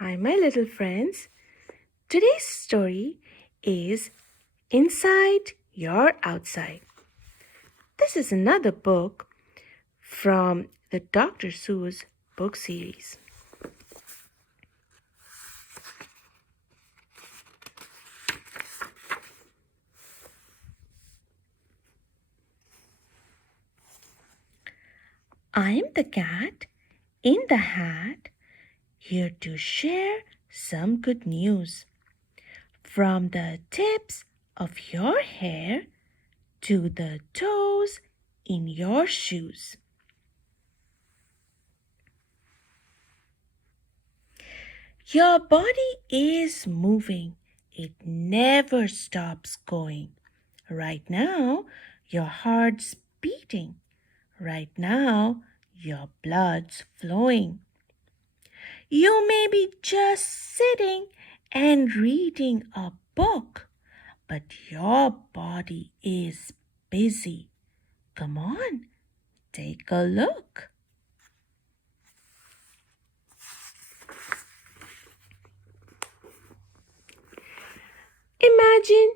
Hi, my little friends. Today's story is Inside Your Outside. This is another book from the Dr. Seuss book series. I'm the cat in the hat, here to share some good news. From the tips of your hair to the toes in your shoes. Your body is moving. It never stops going. Right now, your heart's beating. Right now, your blood's flowing. You may be just sitting and reading a book, but your body is busy. Come on, take a look. Imagine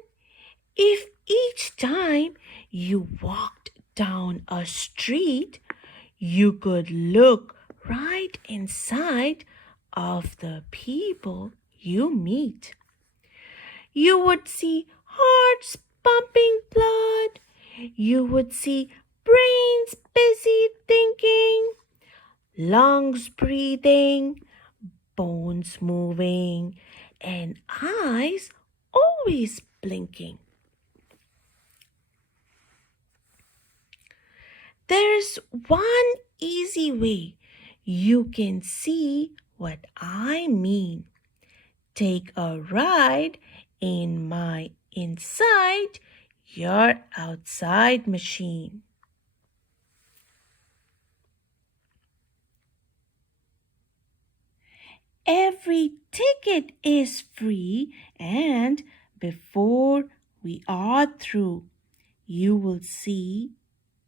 if each time you walked down a street, you could look right inside of the people you meet. You would see hearts pumping blood. You would see brains busy thinking, lungs breathing, bones moving, and eyes always blinking. There's one easy way you can see what I mean. Take a ride in my inside your outside machine. Every ticket is free, and before we are through, you will see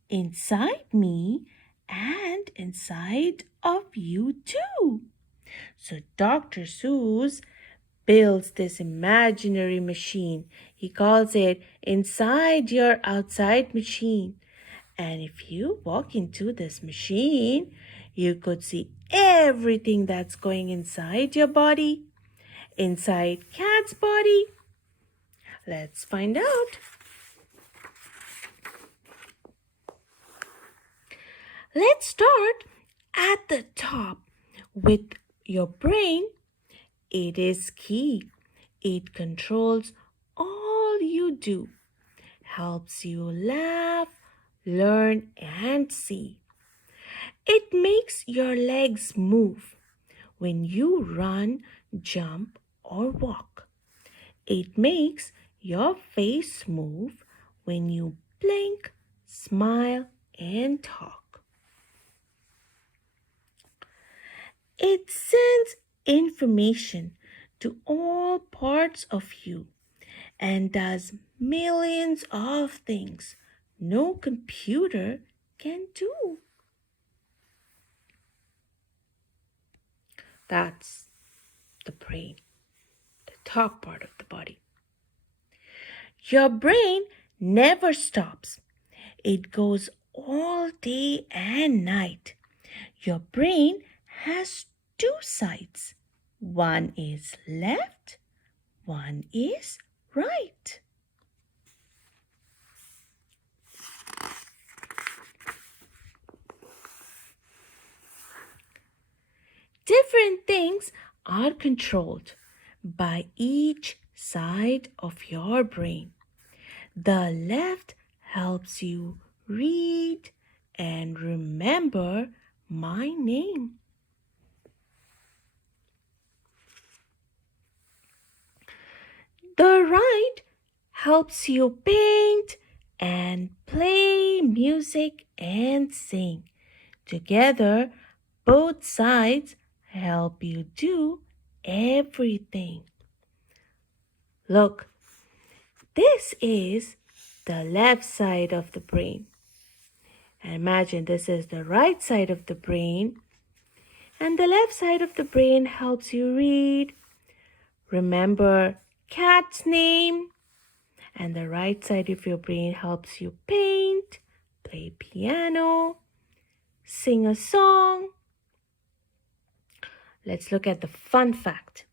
inside me and inside of you too. So Dr. Seuss builds this imaginary machine. He calls it Inside Your Outside Machine. And if you walk into this machine, you could see everything that's going inside your body, inside Cat's body. Let's find out. Let's start at the top with your brain. It is key. It controls all you do, helps you laugh, learn, and see. It makes your legs move when you run, jump, or walk. It makes your face move when you blink, smile, and talk. It sends information to all parts of you and does millions of things no computer can do. That's the brain, the top part of the body. Your brain never stops. It goes all day and night. Your brain has two sides. One is left, one is right. Different things are controlled by each side of your brain. The left helps you read and remember my name. The right helps you paint and play music and sing. Together, both sides help you do everything. Look, this is the left side of the brain. And imagine this is the right side of the brain. And the left side of the brain helps you read, remember cat's name, and the right side of your brain helps you paint, play piano, sing a song. Let's look at the fun fact.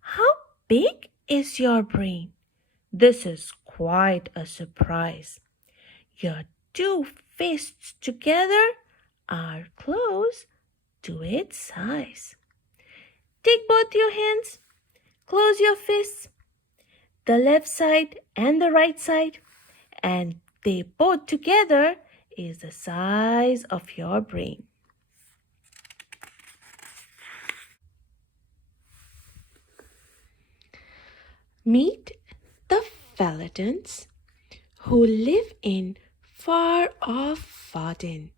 How big is your brain? This is quite a surprise. Your two fists together are close to its size. Take both your hands, close your fists, the left side and the right side, and they both together is the size of your brain. Meet the Felatons who live in far off Varden.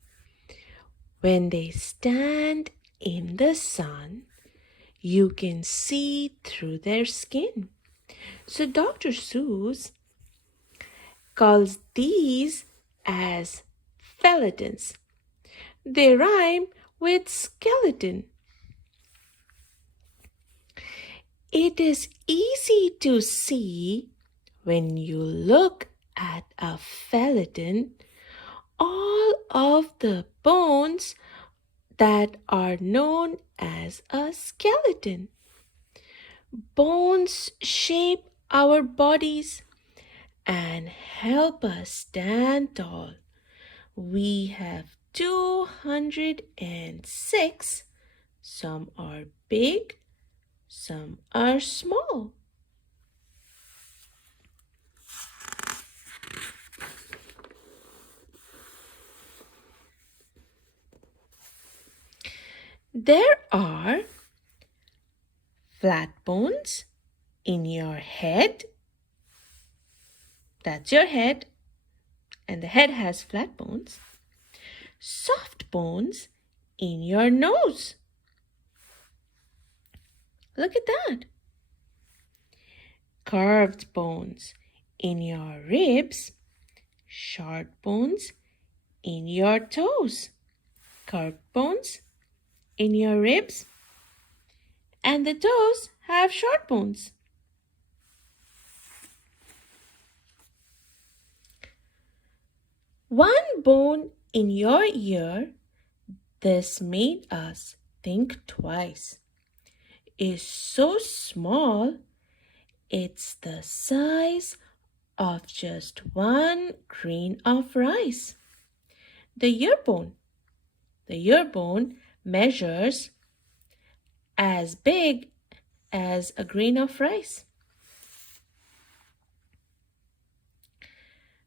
When they stand in the sun, you can see through their skin. So Dr. Seuss calls these as Felatons. They rhyme with skeleton. It is easy to see when you look at a Felaton all of the bones that are known as a skeleton. Bones shape our bodies and help us stand tall. We have 206. Some are big, some are small. There are flat bones in your head. That's your head, and the head has flat bones. Soft bones in your nose. Look at that. Curved bones in your ribs. Short bones in your toes. Curved bones in your ribs, and the toes have short bones. One bone in your ear, this made us think twice, is so small, it's the size of just one grain of rice. The ear bone. The ear bone measures as big as a grain of rice.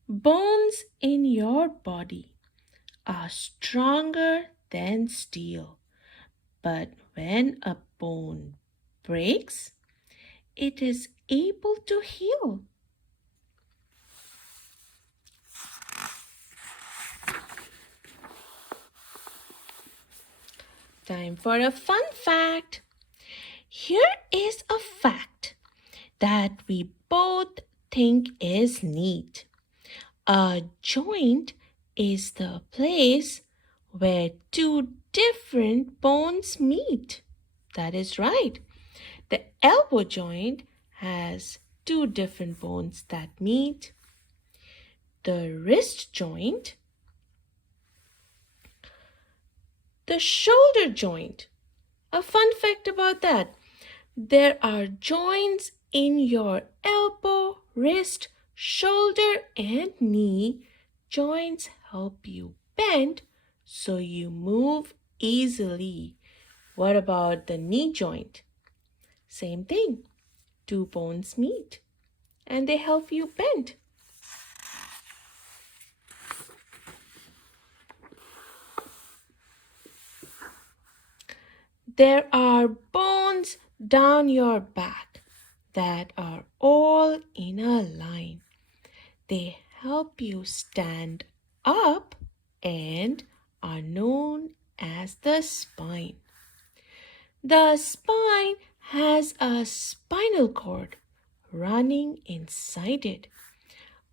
Bones in your body are stronger than steel, but when a bone breaks, it is able to heal. Time for a fun fact. Here is a fact that we both think is neat. A joint is the place where two different bones meet. That is right. The elbow joint has two different bones that meet. The wrist joint, the shoulder joint. A fun fact about that. There are joints in your elbow, wrist, shoulder, and knee. Joints help you bend so you move easily. What about the knee joint? Same thing. Two bones meet and they help you bend. There are bones down your back that are all in a line. They help you stand up and are known as the spine. The spine has a spinal cord running inside it,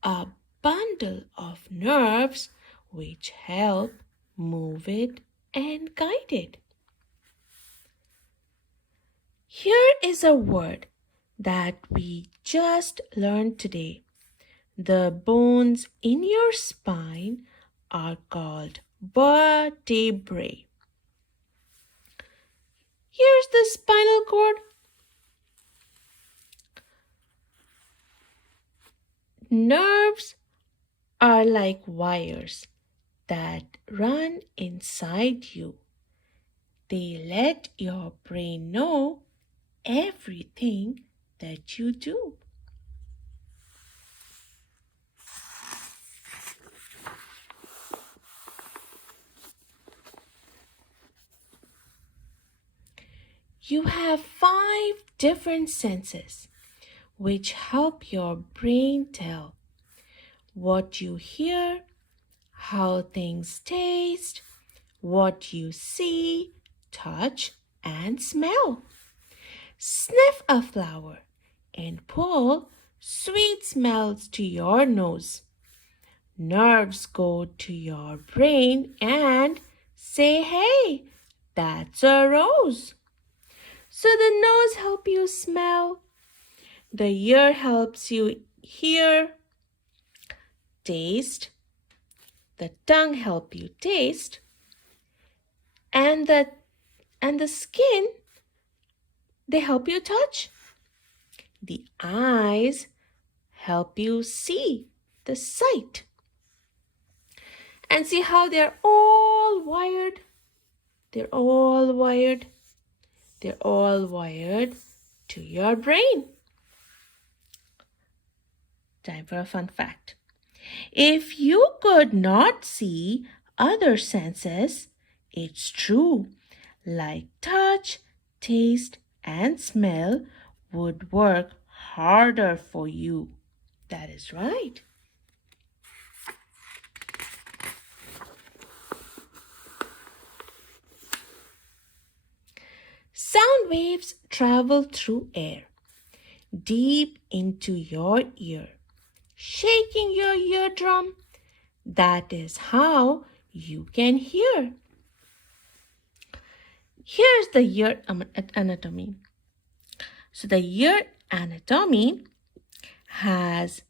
a bundle of nerves which help move it and guide it. is a word that we just learned today. The bones in your spine are called vertebrae. Here's the spinal cord. Nerves are like wires that run inside you. They let your brain know everything that you do. You have 5 different senses which help your brain tell what you hear, how things taste, what you see, touch, and smell. Sniff a flower and pull sweet smells to your nose. Nerves go to your brain and say, hey, that's a rose. So the nose helps you smell, the ear helps you hear, taste, the tongue helps you taste, and the skin, they help you touch. The eyes help you see, the sight. And see how they're all wired? They're all wired. They're all wired to your brain. Time for a fun fact. If you could not see other senses, it's true, like touch, taste, and smell would work harder for you. That is right. Sound waves travel through air, deep into your ear, shaking your eardrum. That is how you can hear. Here's the ear anatomy. So the ear anatomy has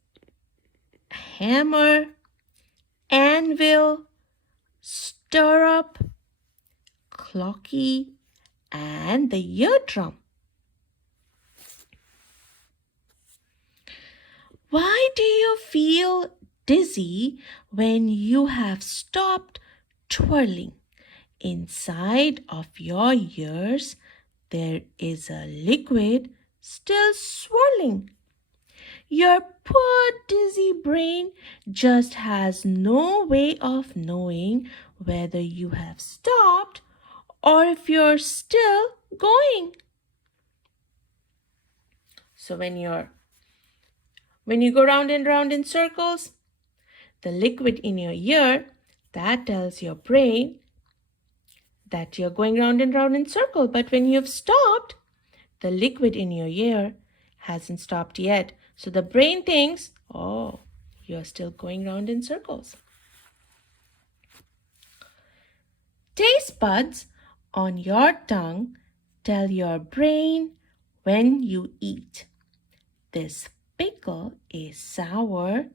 a hammer, anvil, stirrup, clocky, and the eardrum. Why do you feel dizzy when you have stopped twirling? Inside of your ears, there is a liquid still swirling. Your poor dizzy brain just has no way of knowing whether you have stopped or if you're still going. So when you go round and round in circles, the liquid in your ear, that tells your brain that you're going round and round in circle. But when you've stopped, the liquid in your ear hasn't stopped yet. So the brain thinks, oh, you're still going round in circles. Taste buds on your tongue tell your brain when you eat. This pickle is sour.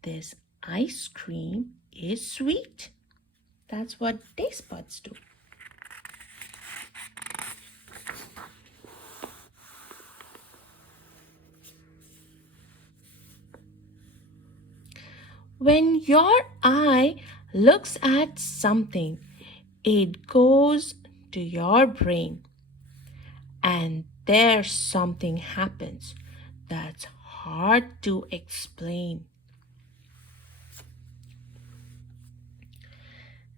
This ice cream is sweet. That's what taste buds do. When your eye looks at something, it goes to your brain, and there something happens that's hard to explain.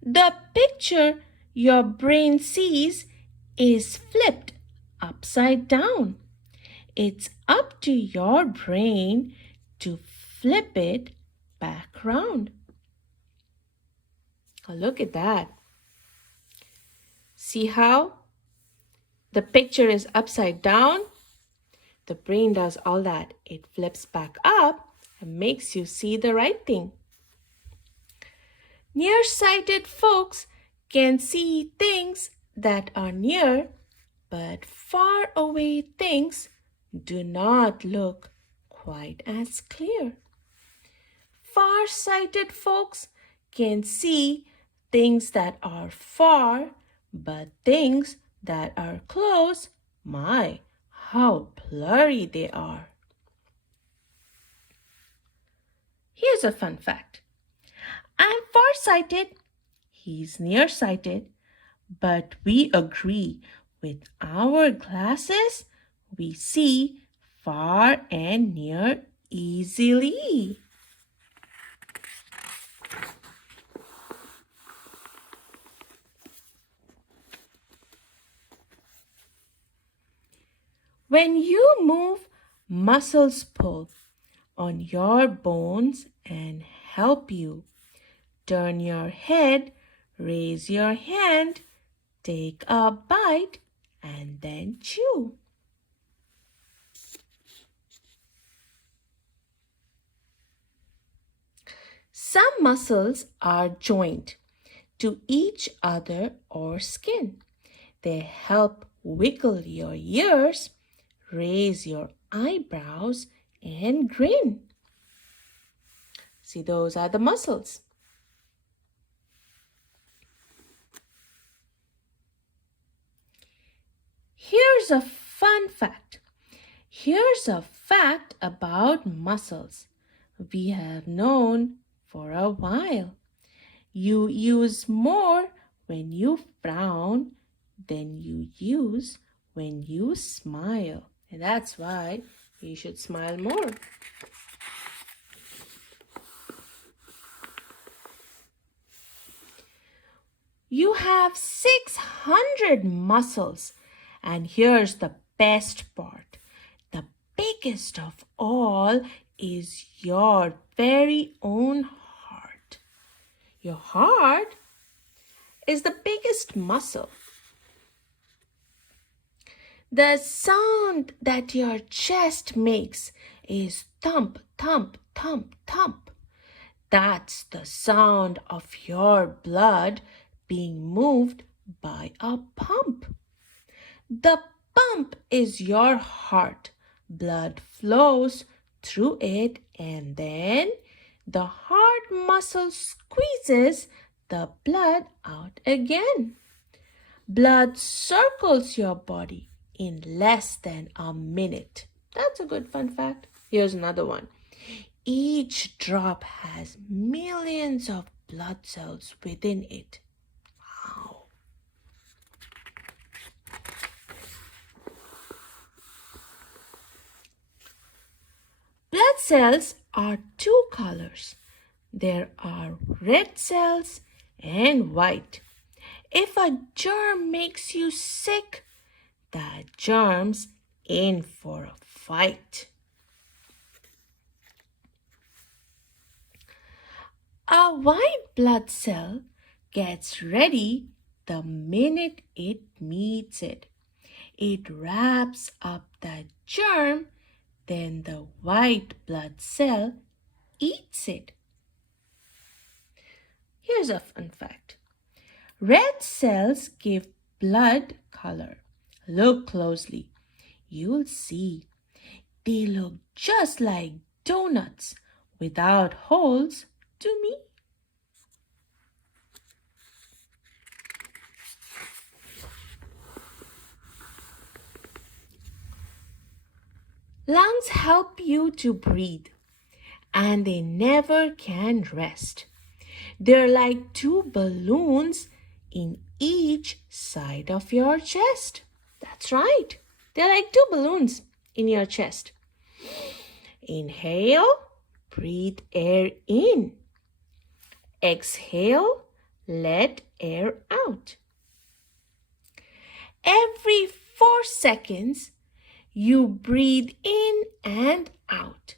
The picture your brain sees is flipped upside down. It's up to your brain to flip it back round. Oh, look at that. See how the picture is upside down? The brain does all that. It flips back up and makes you see the right thing. Nearsighted folks can see things that are near but far away things do not look quite as clear. Far-sighted folks can see things that are far, but things that are close, my, how blurry they are. Here's a fun fact. I'm far-sighted, he's nearsighted, but we agree with our glasses, we see far and near easily. When you move, muscles pull on your bones and help you. Turn your head, raise your hand, take a bite, and then chew. Some muscles are joined to each other or skin. They help wiggle your ears, raise your eyebrows, and grin. See, those are the muscles. Here's a fun fact. Here's a fact about muscles we have known for a while. You use more when you frown than you use when you smile. And that's why you should smile more. You have 600 muscles. And here's the best part. The biggest of all is your very own heart. Your heart is the biggest muscle. The sound that your chest makes is thump, thump, thump, thump. That's the sound of your blood being moved by a pump. The pump is your heart. Blood flows through it and then the heart muscle squeezes the blood out again. Blood circles your body in less than a minute. That's a good fun fact. Here's another one. Each drop has millions of blood cells within it. Wow. Blood cells are two colors. There are red cells and white. If a germ makes you sick, that germ's in for a fight. A white blood cell gets ready the minute it meets it. It wraps up that germ, then the white blood cell eats it. Here's a fun fact. Red cells give blood color. Look closely. You'll see they look just like donuts without holes to me. Lungs help you to breathe, and they never can rest. They're like two balloons in each side of your chest. That's right. They're like two balloons in your chest. Inhale, breathe air in. Exhale, let air out. Every 4 seconds, you breathe in and out.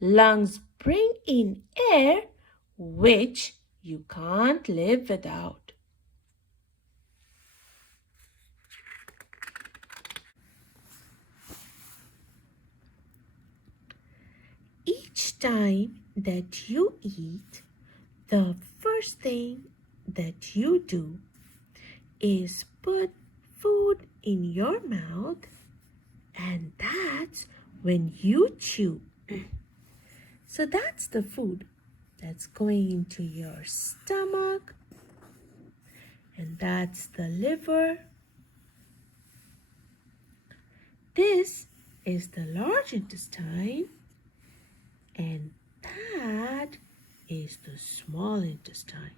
Lungs bring in air, which you can't live without. Each time that you eat, the first thing that you do is put food in your mouth, and that's when you chew. So that's the food that's going into your stomach, and that's the liver. This is the large intestine, and that is the small intestine.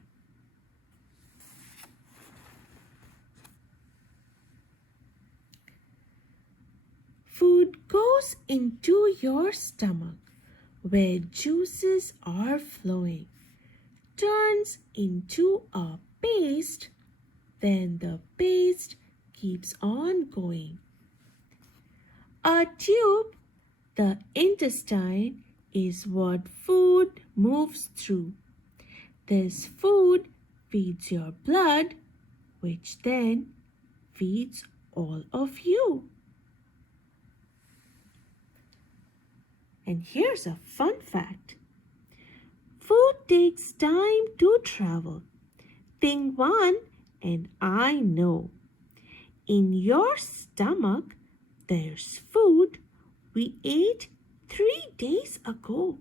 Food goes into your stomach where juices are flowing, turns into a paste, then the paste keeps on going. A tube, the intestine, is what food moves through. This food feeds your blood, which then feeds all of you. And here's a fun fact. Food takes time to travel. Thing one, and I know. In your stomach, there's food we ate 3 days ago.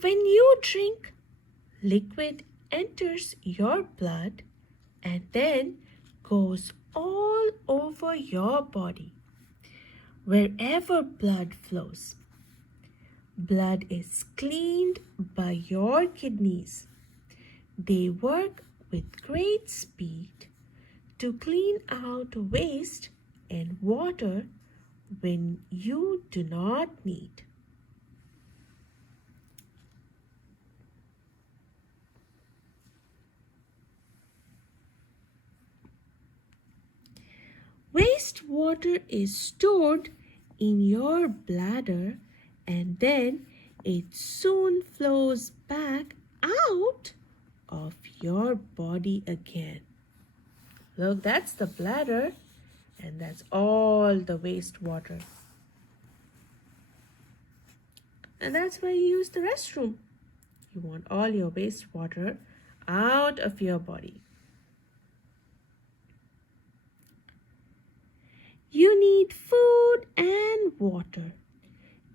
When you drink, liquid enters your blood and then goes all over your body, wherever blood flows. Blood is cleaned by your kidneys. They work with great speed to clean out waste and water when you do not need. Wastewater is stored in your bladder and then it soon flows back out of your body again. Look, that's the bladder and that's all the wastewater. And that's why you use the restroom. You want all your wastewater out of your body. You need food and water.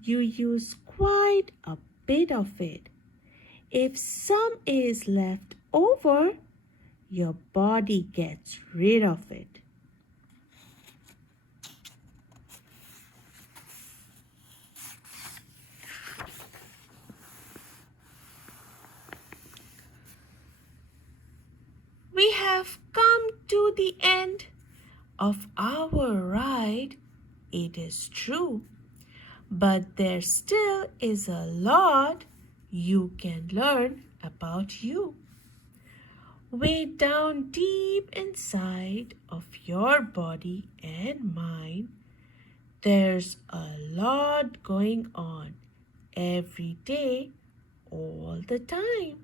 You use quite a bit of it. If some is left over, your body gets rid of it. We have come to the end of our ride, it is true, but there still is a lot you can learn about you. Way down deep inside of your body and mind, there's a lot going on every day, all the time.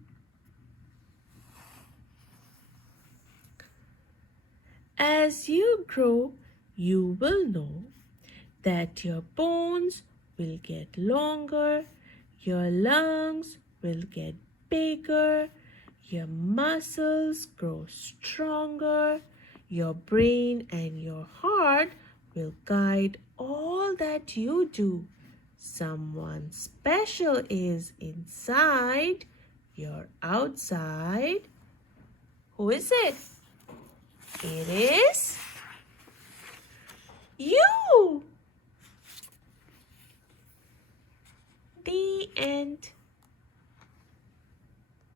As you grow, you will know that your bones will get longer, your lungs will get bigger, your muscles grow stronger, your brain and your heart will guide all that you do. Someone special is inside, you're outside. Who is it? It is you. The end.